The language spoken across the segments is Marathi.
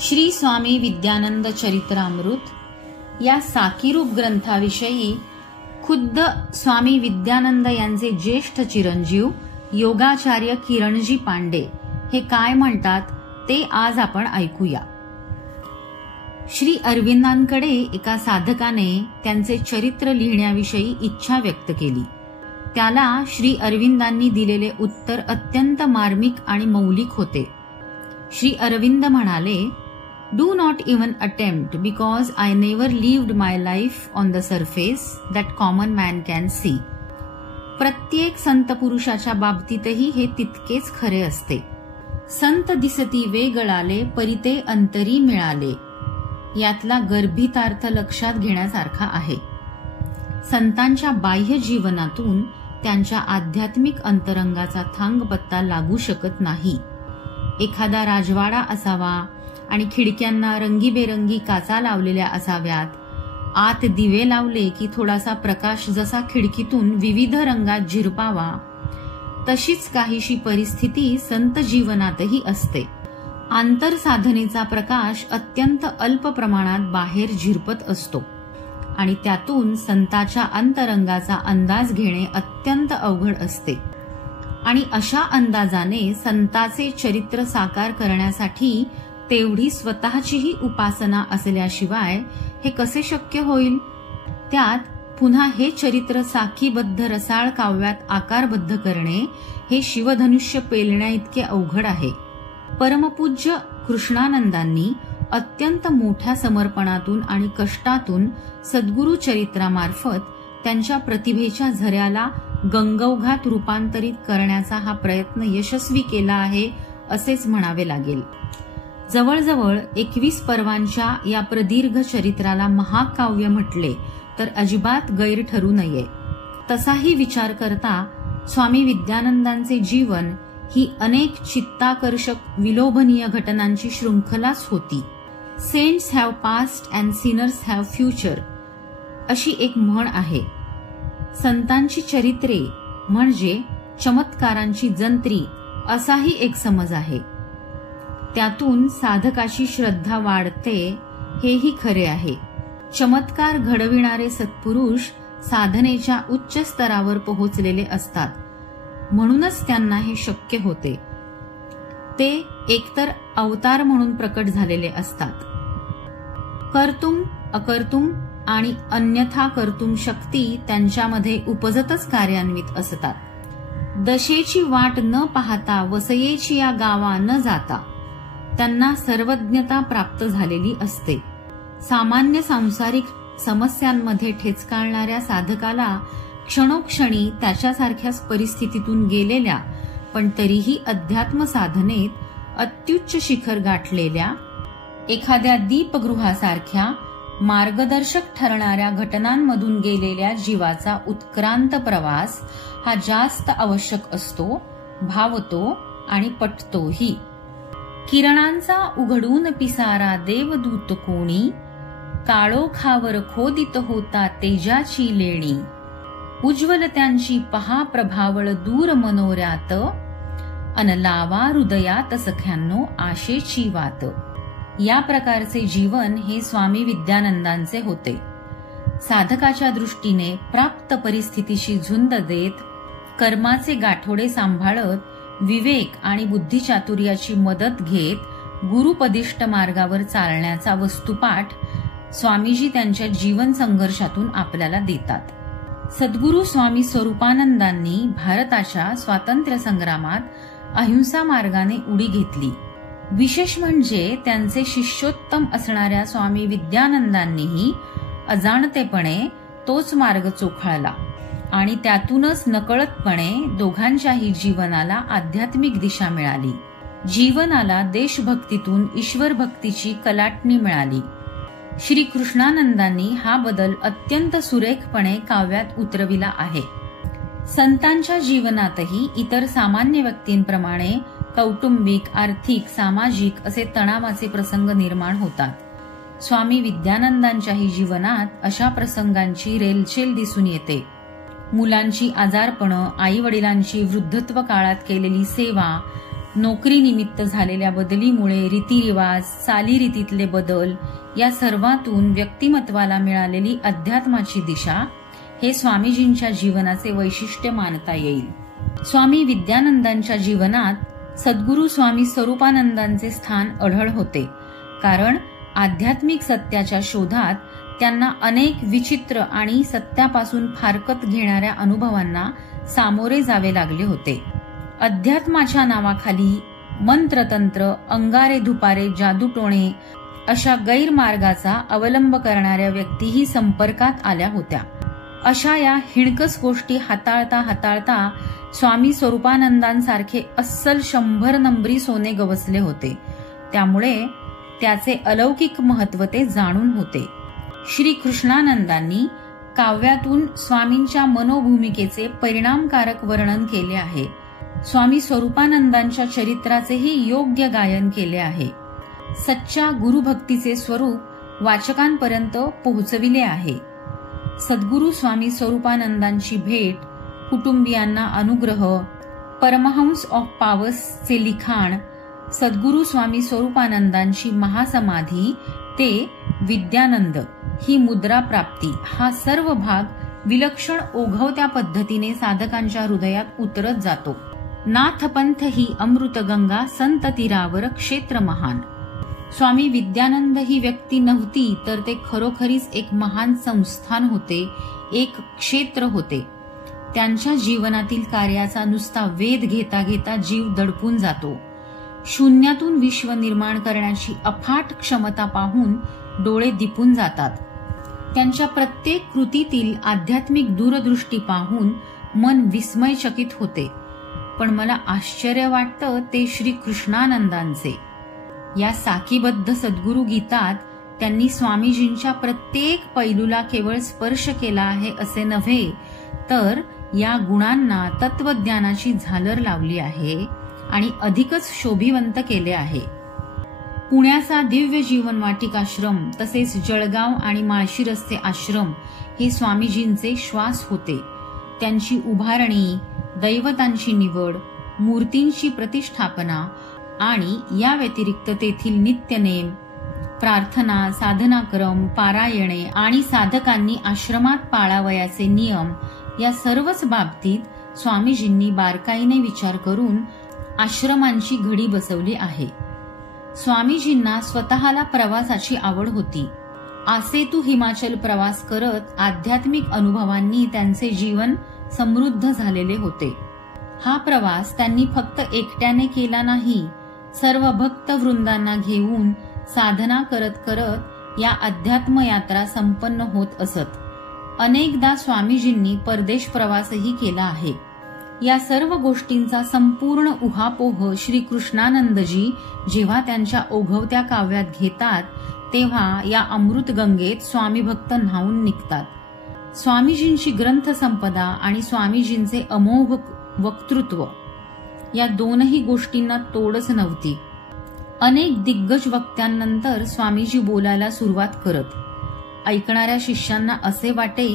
श्री स्वामी विद्यानंद चरित्रामृत या साकीरूप ग्रंथाविषयी खुद्द स्वामी विद्यानंद यांचे ज्येष्ठ चिरंजीव योगाचार्य किरणजी पांडे हे काय म्हणतात ते आज आपण ऐकूया. श्री अरविंदांकडे एका साधकाने त्यांचे चरित्र लिहिण्याविषयी इच्छा व्यक्त केली. त्याला श्री अरविंदांनी दिलेले उत्तर अत्यंत मार्मिक आणि मौलिक होते. श्री अरविंद म्हणाले, "Do not even attempt, because I never lived my life on the surface that common man can see." प्रत्येक संत पुरुषाच्या बाबतीतही हे तितकेच खरे असते. संत दिसती वेगळाले, परिते अंतरी मिळाले. यातला गर्भितार्थ लक्षात घेण्यासारखा आहे. संतांच्या बाह्य जीवनातून त्यांच्या आध्यात्मिक अंतरंगाचा थांगपत्ता लागू शकत नाही. एखादा राजवाडा असावा आणि खिडक्यांना रंगीबेरंगी काचा लावलेल्या असाव्यात. आत दिवे लावले की थोडासा प्रकाश जसा खिडकीतून विविध रंगात झिरपावा, तशीच काहीशी परिस्थिती संत जीवनातही असते. आंतरसाधनेचा प्रकाश अत्यंत अल्प प्रमाणात बाहेर झिरपत असतो आणि त्यातून संताच्या अंतरंगाचा अंदाज घेणे अत्यंत अवघड असते. आणि अशा अंदाजाने संताचे चरित्र साकार करण्यासाठी तेवढी स्वतःचीही उपासना असल्याशिवाय हे कसे शक्य होईल? त्यात पुन्हा हे चरित्र साखीबद्ध रसाळ काव्यात आकारबद्ध करणे हे शिवधनुष्य पेलण्या इतके अवघड आहे. परमपूज्य कृष्णानंदांनी अत्यंत मोठ्या समर्पणातून आणि कष्टातून सद्गुरु चरित्रामार्फत त्यांच्या प्रतिभेच्या झऱ्याला गंगौघात रूपांतरित करण्याचा हा प्रयत्न यशस्वी केला आहे असेच म्हणावे लागेल. जवळजवळ 21 पर्वांच्या या प्रदीर्घ चरित्राला महाकाव्य म्हटले तर अजिबात गैर ठरू नये. तसाही विचार करता स्वामी विद्यानंदांचे जीवन ही अनेक चित्ताकर्षक विलोभनीय घटनांची शृंखलाच होती. Saints have past and sinners have future अशी एक म्हण आहे. संतांची चरित्रे म्हणजे चमत्कारांची जंत्री असाही एक समज आहे. त्यातून साधकाची श्रद्धा वाढते हेही खरे आहे. चमत्कार घडविणारे सत्पुरुष साधनेच्या उच्च स्तरावर पोहोचलेले असतात, म्हणूनच त्यांना हे शक्य होते. ते एकतर अवतार म्हणून प्रकट झालेले असतात. कर्तुम अकर्तुम आणि अन्यथा कर्तुम शक्ती त्यांच्यामध्ये उपजतच कार्यान्वित असतात. दशेची वाट न पाहता वसयेची या गावा न जाता त्यांना सर्वज्ञता प्राप्त झालेली असते. सामान्य सांसारिक समस्यांमध्ये ठेचकाळणाऱ्या साधकाला क्षणोक्षणी त्याच्यासारख्याच परिस्थितीतून गेलेल्या पण तरीही अध्यात्म साधनेत अत्युच्च शिखर गाठलेल्या एखाद्या दीपगृहासारख्या मार्गदर्शक ठरणाऱ्या घटनांमधून गेलेल्या जीवाचा उत्क्रांत प्रवास हा जास्त आवश्यक असतो, भावतो आणि पटतोही. किरणांचा उघडून पिसारा देवदूत कोणी, काळोखावर खोदित होता तेजाची लेणी. उज्ज्वल त्यांची पहा प्रभावळ दूर मनोऱ्यात, अन लावा हृदयात सख्यांनो आशेची वात. या प्रकारचे जीवन हे स्वामी विद्यानंदांचे होते. साधकाच्या दृष्टीने प्राप्त परिस्थितीशी झुंज देत, कर्माचे गाठोडे सांभाळत, विवेक आणि बुद्धिचातुर्याची मदत घेत गुरुपदिष्ट मार्गावर चालण्याचा वस्तुपाठ स्वामीजी त्यांच्या जीवन संघर्षातून आपल्याला देतात. सद्गुरु स्वामी स्वरूपानंदांनी भारताच्या स्वातंत्र्य संग्रामात अहिंसा मार्गाने उडी घेतली. विशेष म्हणजे त्यांचे शिष्योत्तम असणाऱ्या स्वामी विद्यानंदांनीही अजाणतेपणे तोच मार्ग चोखाळला आणि त्यातूनच नकळतपणे दोघांच्याही जीवनाला आध्यात्मिक दिशा मिळाली. जीवनाला देशभक्तीतून ईश्वर भक्तीची कलाटणी मिळाली. श्री कृष्णानंदांनी हा बदल अत्यंत सुरेखपणे काव्यात उतरविला आहे. संतांच्या जीवनातही इतर सामान्य व्यक्तींप्रमाणे कौटुंबिक, आर्थिक, सामाजिक असे तणावाचे प्रसंग निर्माण होतात. स्वामी विद्यानंदांच्याही जीवनात अशा प्रसंगांची रेलचेल दिसून येते. मुलांची आजारपणं, आई वडिलांची वृद्धत्व काळात केलेली सेवा, नोकरीनिमित्त झालेल्या बदलीमुळे रीतिरिवाज, चालीरीतीतले बदल या सर्वातून व्यक्तिमत्वाला मिळालेली अध्यात्माची दिशा हे स्वामीजींच्या जीवनाचे वैशिष्ट्य मानता येईल. स्वामी विद्यानंदांच्या जीवनात सद्गुरू स्वामी स्वरूपानंदांचे स्थान अढळ होते, कारण आध्यात्मिक सत्याच्या शोधात त्यांना अनेक विचित्र आणि सत्यापासून फारकत घेणाऱ्या अनुभवांना सामोरे जावे लागले होते. अध्यात्माच्या नावाखाली मंत्रतंत्र, अंगारे धुपारे, जादूटोणे अशा गैरमार्गाचा अवलंब करणाऱ्या व्यक्तीही संपर्कात आल्या होत्या. अशा या हिणकस गोष्टी हाताळता हाताळता स्वामी स्वरूपानंदांसारखे अस्सल 100 नंबरी सोने गवसले होते. त्यामुळे त्याचे अलौकिक महत्त्व ते जाणून होते. श्री कृष्णानंदांनी काव्यातून स्वामींच्या मनोभूमिकेचे परिणामकारक वर्णन केले आहे. स्वामी स्वरूपानंदांच्या चरित्राचेही योग्य गायन केले आहे. सच्च्या गुरुभक्तीचे स्वरूप वाचकांपर्यंत पोहोचविले आहे. सद्गुरू स्वामी स्वरूपानंदांची भेट, कुटुंबियांना अनुग्रह, परमहंस ऑफ पावसचे लिखाण, सद्गुरू स्वामी स्वरूपानंदांची महासमाधी ते विद्यानंद ही मुद्रा प्राप्ती हा सर्व भाग विलक्षण ओघवत्या पद्धतीने साधकांच्या हृदयात उतरत जातो. नाथपंथ ही अमृतगंगा संत तीरावर क्षेत्र महान. स्वामी विद्यानंद ही व्यक्ती नव्हती तर ते खरोखरीच एक महान संस्थान होते, एक क्षेत्र होते. त्यांच्या जीवनातील कार्याचा नुसता वेध घेता घेता जीव दडपून जातो. शून्यातून विश्व निर्माण करण्याची अफाट क्षमता पाहून डोळे दिपून जातात. त्यांच्या प्रत्येक कृतीतील आध्यात्मिक दूरदृष्टी पाहून मन विस्मयचकित होते. पण मला आश्चर्य वाटतं ते श्री कृष्णानंदांचे. या साखीबद्ध सद्गुरू गीतात त्यांनी स्वामीजींच्या प्रत्येक पैलूला केवळ स्पर्श केला आहे असे नव्हे, तर या गुणांना तत्वज्ञानाची झालर लावली आहे आणि अधिकच शोभिवंत केले आहे. पुण्याचा दिव्य जीवन वाटिकाश्रम तसेच जळगाव आणि माळशिरसचे आश्रम हे स्वामीजींचे श्वास होते. त्यांची उभारणी, दैवतांची निवड, मूर्तींची प्रतिष्ठापना आणि या व्यतिरिक्त तेथील नित्यनेम, प्रार्थना, साधनाक्रम, पारायणे आणि साधकांनी आश्रमात पाळावयाचे नियम या सर्वच बाबतीत स्वामीजींनी बारकाईने विचार करून आश्रमांची घडी बसवली आहे. स्वामीजींना स्वतःला प्रवासाची आवड होती. आसेतू हिमाचल प्रवास करत आध्यात्मिक अनुभवांनी त्यांचे जीवन समृद्ध झालेले होते. हा प्रवास त्यांनी फक्त एकट्याने केला नाही, सर्व भक्त वृंदांना घेऊन साधना करत करत या अध्यात्म यात्रा संपन्न होत असत. अनेकदा स्वामीजींनी परदेश प्रवासही केला आहे. या सर्व गोष्टींचा संपूर्ण उहापोह श्री कृष्णानंदजी जेव्हा त्यांच्या ओघवत्या काव्यात घेतात तेव्हा या अमृतगंगेत स्वामी भक्त न्हाऊन निघतात. स्वामीजींची ग्रंथसंपदा आणि स्वामीजींचे अमोघ वक्तृत्व या दोनही गोष्टींना तोडच नव्हती. अनेक दिग्गज वक्त्यांनंतर स्वामीजी बोलायला सुरुवात करत. ऐकणाऱ्या शिष्यांना असे वाटे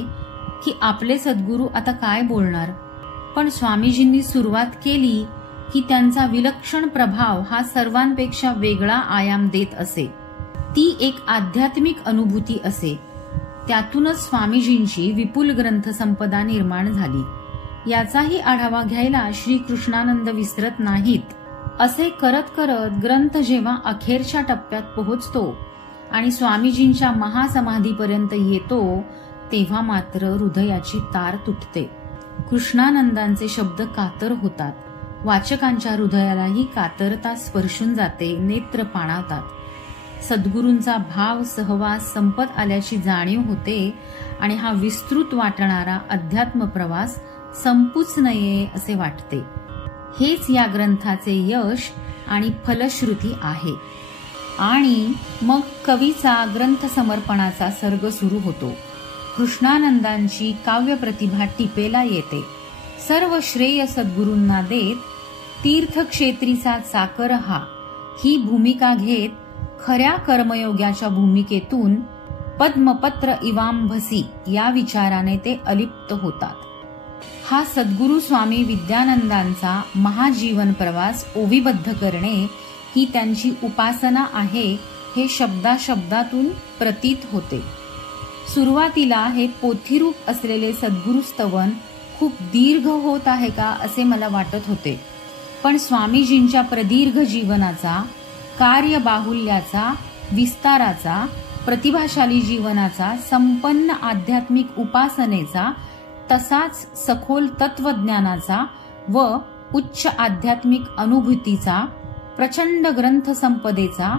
की आपले सद्गुरू आता काय बोलणार, पण स्वामीजींनी सुरुवात केली की त्यांचा विलक्षण प्रभाव हा सर्वांपेक्षा वेगळा आयाम देत असे. ती एक आध्यात्मिक अनुभूती असे. त्यातूनच स्वामीजींची विपुल ग्रंथसंपदा निर्माण झाली. याचाही आढावा घ्यायला श्री कृष्णानंद विसरत नाहीत. असे करत करत ग्रंथ जेव्हा अखेरच्या टप्प्यात पोहोचतो आणि स्वामीजींच्या महासमाधीपर्यंत येतो तेव्हा मात्र हृदयाची तार तुटते. कृष्णानंदांचे शब्द कातर होतात. वाचकांच्या हृदयालाही कातरता स्पर्शून जाते, नेत्र पाणावतात. सद्गुरूंचा भाव सहवास संपत आल्याची जाणीव होते आणि हा विस्तृत वाटणारा अध्यात्म प्रवास संपूच नये असे वाटते. हेच या ग्रंथाचे यश आणि फलश्रुती आहे. आणि मग कवीचा ग्रंथ समर्पणाचा सर्ग सुरू होतो. कृष्णानंदांची काव्य प्रतिभा टिपेला येते. सर्व श्रेय सद्गुरूंना देत तीर्थक्षेत्रीचा चाकर हा ही भूमिका घेत खऱ्या कर्मयोग्याच्या भूमिकेतून पद्मपत्र इवांभसी या विचाराने ते अलिप्त होतात. हा सद्गुरू स्वामी विद्यानंदांचा महाजीवन प्रवास ओवीबद्ध करणे ही त्यांची उपासना आहे हे शब्दाशब्दातून प्रतीत होते. सुरुवातीला हे पोथीरूप असलेले सद्गुरू स्तवन खूप दीर्घ होत आहे का असे मला वाटत होते, पण स्वामीजींच्या प्रदीर्घ जीवनाचा, कार्यबाहुल्याचा, विस्ताराचा, प्रतिभाशाली जीवनाचा, संपन्न आध्यात्मिक उपासनेचा, तसाच सखोल तत्वज्ञानाचा व उच्च आध्यात्मिक अनुभूतीचा, प्रचंड ग्रंथसंपदेचा,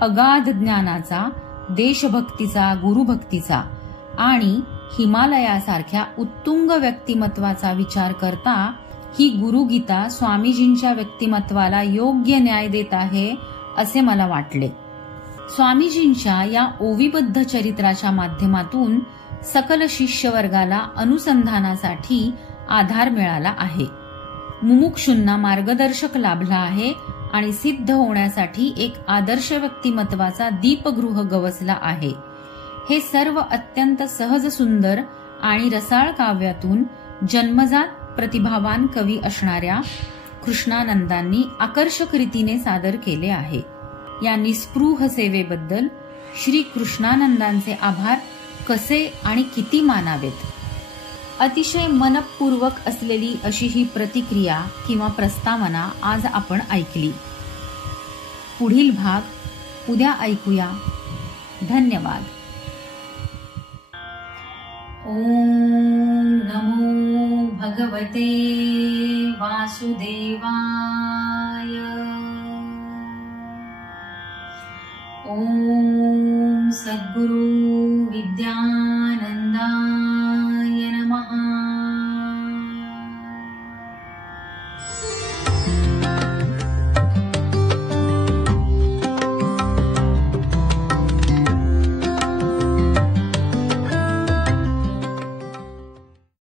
अगाध ज्ञानाचा, देशभक्तीचा, गुरुभक्तीचा आणि हिमालयासारख्या उत्तुंग व्यक्तिमत्वाचा विचार करता ही गुरुगीता स्वामीजींच्या व्यक्तिमत्वाला योग्य न्याय देत आहे असे मला वाटले. स्वामीजींच्या या ओवीबद्ध चरित्राच्या माध्यमातून सकल शिष्यवर्गाला अनुसंधानासाठी आधार मिळाला आहे. मुमुक्षूंना मार्गदर्शक लाभला आहे आणि सिद्ध होण्यासाठी एक आदर्श व्यक्तिमत्वाचा दीपगृह गवसला आहे. हे सर्व अत्यंत सहज, सुंदर आणि रसाळ काव्यातून जन्मजात प्रतिभावान कवी असणाऱ्या कृष्णानंदांनी आकर्षक रीतीने सादर केले आहे. या निस्पृह सेवेबद्दल श्री कृष्णानंदांचे आभार कसे आणि किती मानावेत. अतिशय मनपूर्वक असलेली अशी ही प्रतिक्रिया किंवा प्रस्तावना आज आपण ऐकली. पुढील भाग उद्या ऐकूया. धन्यवाद. ओम नमो भगवते वासुदेवाय. ओम सद्गुरु विद्या